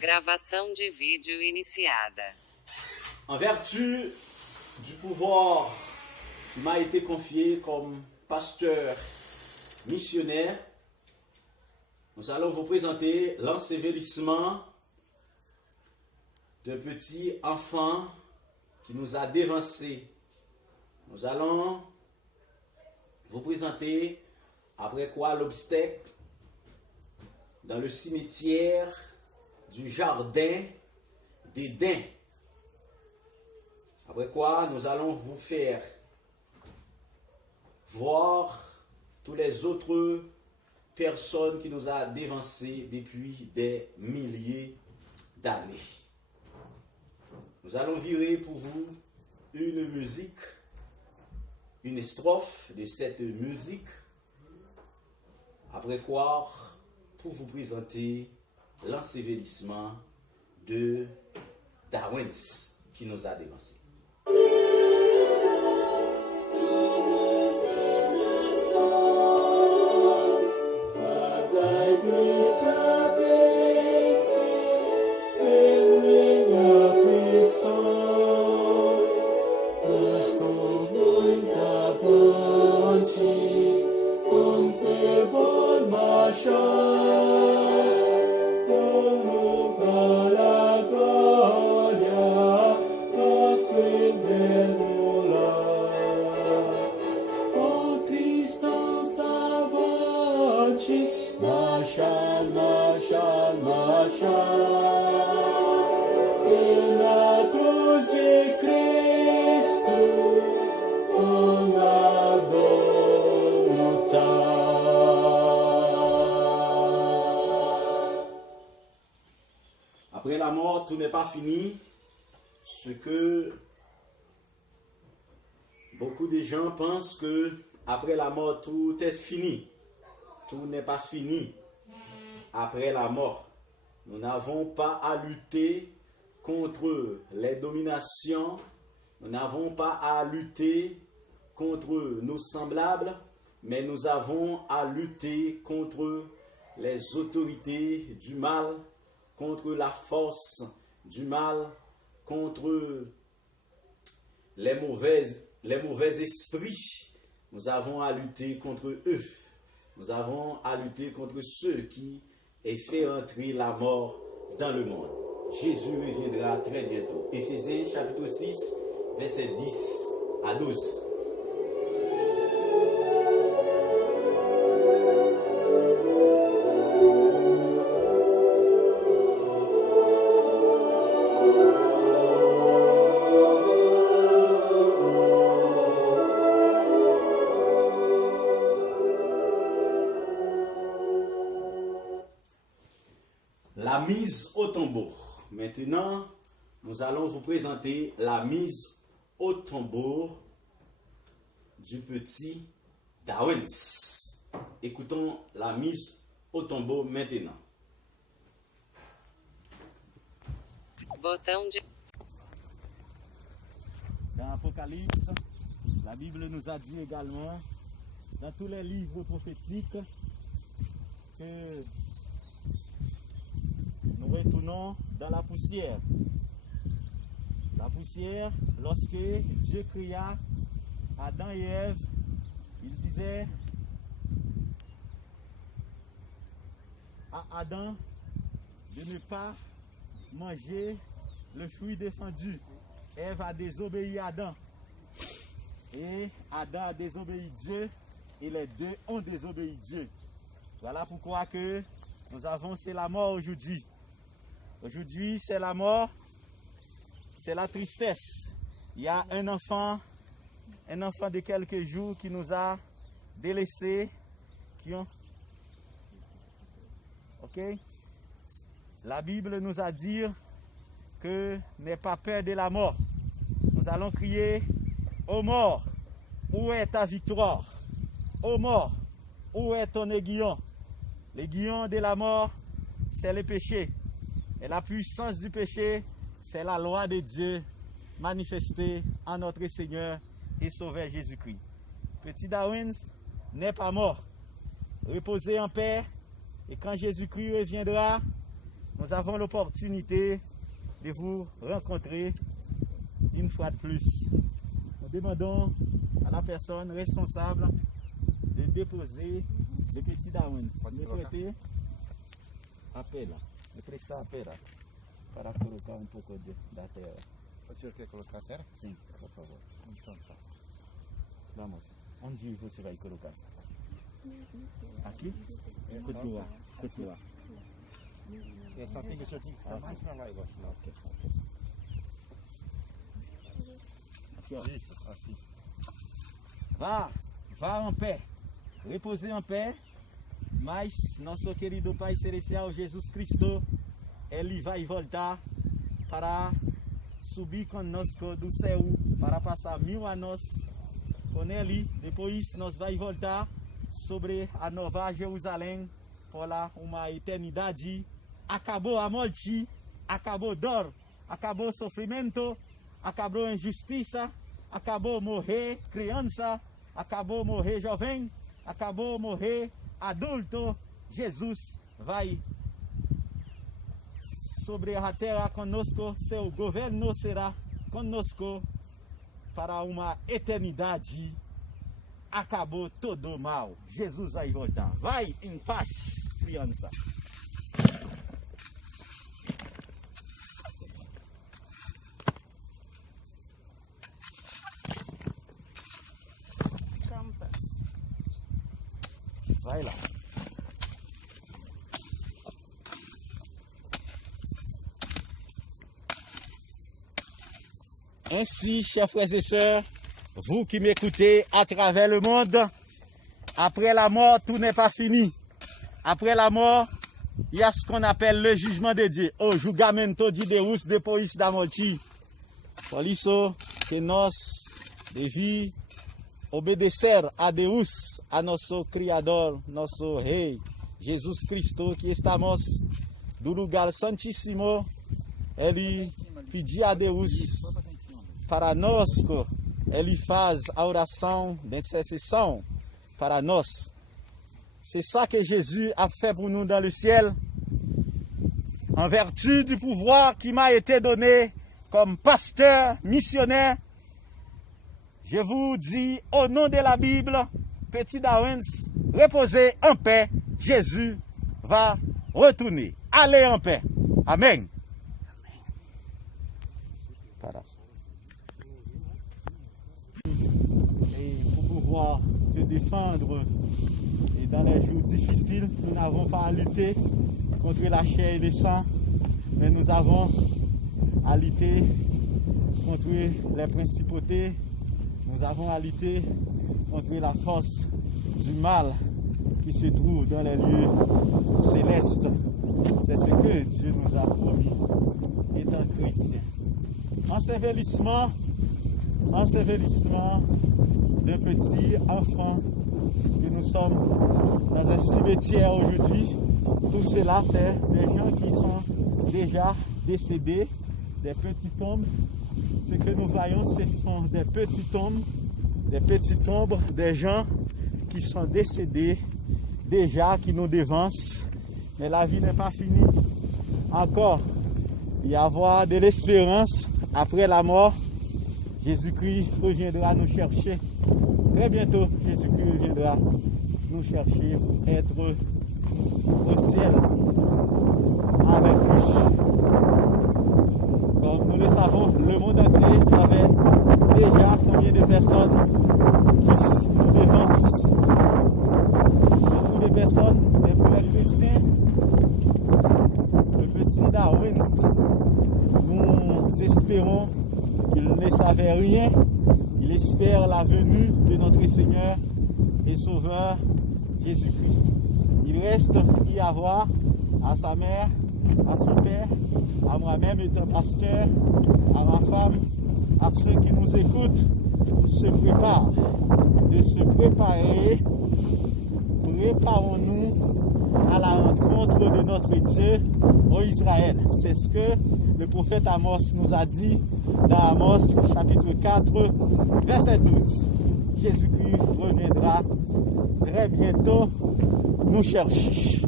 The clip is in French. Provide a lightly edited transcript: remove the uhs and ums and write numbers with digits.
Gravação de vídeo iniciada. En vertu du pouvoir qui m'a été confié comme pasteur missionnaire, nous allons vous présenter l'ensevelissement d'un petit enfant qui nous a dévancés. Nous allons vous présenter après quoi l'obstacle dans le cimetière du jardin d'Éden. Après quoi, nous allons vous faire voir toutes les autres personnes qui nous ont dévancés depuis des milliers d'années. Nous allons virer pour vous une musique, une strophe de cette musique. Après quoi, pour vous présenter l'ensevelissement de Darwin qui nous a dévancés. Après la mort, tout n'est pas fini. Ce que beaucoup de gens pensent que après la mort, tout est fini. Tout n'est pas fini après la mort. Nous n'avons pas à lutter contre les dominations. Nous n'avons pas à lutter contre nos semblables, mais nous avons à lutter contre les autorités du mal, contre la force du mal, contre les mauvais esprits. Nous avons à lutter contre eux. Nous avons à lutter contre ceux qui aient fait entrer la mort dans le monde. Jésus reviendra très bientôt. Éphésiens chapitre 6, versets 10 à 12. La mise au tombeau. Maintenant, nous allons vous présenter la mise au tombeau du petit Darwin. Écoutons la mise au tombeau maintenant. Botão de... Dans l'Apocalypse, la Bible nous a dit également, dans tous les livres prophétiques, que nous retournons dans la poussière. La poussière, lorsque Dieu créa Adam et Ève, il disait à Adam de ne pas manger le fruit défendu. Ève a désobéi à Adam. Et Adam a désobéi Dieu et les deux ont désobéi Dieu. Voilà pourquoi que nous avons, c'est la mort aujourd'hui. Aujourd'hui, c'est la mort, c'est la tristesse. Il y a un enfant de quelques jours qui nous a délaissés, Ok? La Bible nous a dit que n'aie pas peur de la mort. Nous allons crier, ô mort, où est ta victoire? Ô mort, où est ton aiguillon? L'aiguillon de la mort, c'est le péché. Et la puissance du péché, c'est la loi de Dieu manifestée en notre Seigneur et Sauveur Jésus-Christ. Petit Darwin n'est pas mort. Reposez en paix. Et quand Jésus-Christ reviendra, nous avons l'opportunité de vous rencontrer une fois de plus. Nous demandons à la personne responsable de déposer le petit Dawens. De prêter appel, de prestar appel para colocar um pouco da terra. O senhor quer colocar a terra? Sim, por favor. Então tá. Vamos. Onde você vai colocar? Aqui? Continua. Continua. Só tem que o senhor tem que ficar mais pra lá, eu gosto. Lá. Aqui, ó. Isso, assim. Vá em pé. Reposer em pé. Mas nosso querido Pai Celestial, Jesus Cristo, Ele vai voltar para subir conosco do céu, para passar 1000 anos com Ele. Depois nós vai voltar sobre a Nova Jerusalém para uma eternidade. Acabou a morte, acabou dor, acabou sofrimento, acabou a injustiça, acabou morrer criança, acabou morrer jovem, acabou morrer adulto. Jesus vai sobre a terra conosco, seu governo será conosco para uma eternidade. Acabou todo o mal. Jesus vai voltar. Vai em paz, criança. Vai lá. Ainsi, chers frères et sœurs, vous qui m'écoutez à travers le monde, après la mort, tout n'est pas fini. Après la mort, il y a ce qu'on appelle le jugement de Dieu. O julgamento de Deus depois da morte. Por isso que nós devemos obedecer a Deus, a nosso Criador, nosso Rei, Jesus Cristo, que estamos do lugar santíssimo. Ele pediu a Deus para nós, Ele faz a oração de intercessão para nós. C'est ça que Jésus a fait pour nous dans le ciel, en vertu du pouvoir qui m'a été donné comme pasteur missionnaire. Je vous dis au nom de la Bible, petit Dawens, reposez en paix, Jésus va retourner. Allez en paix. Amen. Voilà. Et pour pouvoir te défendre et dans les jours difficiles, nous n'avons pas à lutter contre la chair et le sang, mais nous avons à lutter contre les principautés. Nous avons à lutter contre la force du mal qui se trouve dans les lieux célestes. C'est ce que Dieu nous a promis étant chrétiens. Ensevelissement d'un petit enfant que nous sommes dans un cimetière aujourd'hui. Tout cela, c'est des gens qui sont déjà décédés, des petits tombes. Ce que nous voyons, ce sont des petites tombes des gens qui sont décédés déjà, qui nous devancent. Mais la vie n'est pas finie. Encore, il y avoir de l'espérance après la mort. Jésus-Christ reviendra nous chercher. Très bientôt, Jésus-Christ reviendra nous chercher pour être au ciel avec lui. Comme nous le savons, le monde entier savait déjà combien de personnes qui nous devancent. Beaucoup de personnes, des frères chrétiens, le petit Dawens, nous espérons qu'il ne savait rien. Il espère la venue de notre Seigneur et Sauveur Jésus-Christ. Il reste y avoir à sa mère, à son père, à moi-même étant pasteur, à ma femme, à ceux qui nous écoutent, se préparent, de se préparer. Préparons-nous à la rencontre de notre Dieu au Israël. C'est ce que le prophète Amos nous a dit dans Amos chapitre 4, verset 12. Jésus-Christ reviendra très bientôt nous chercher.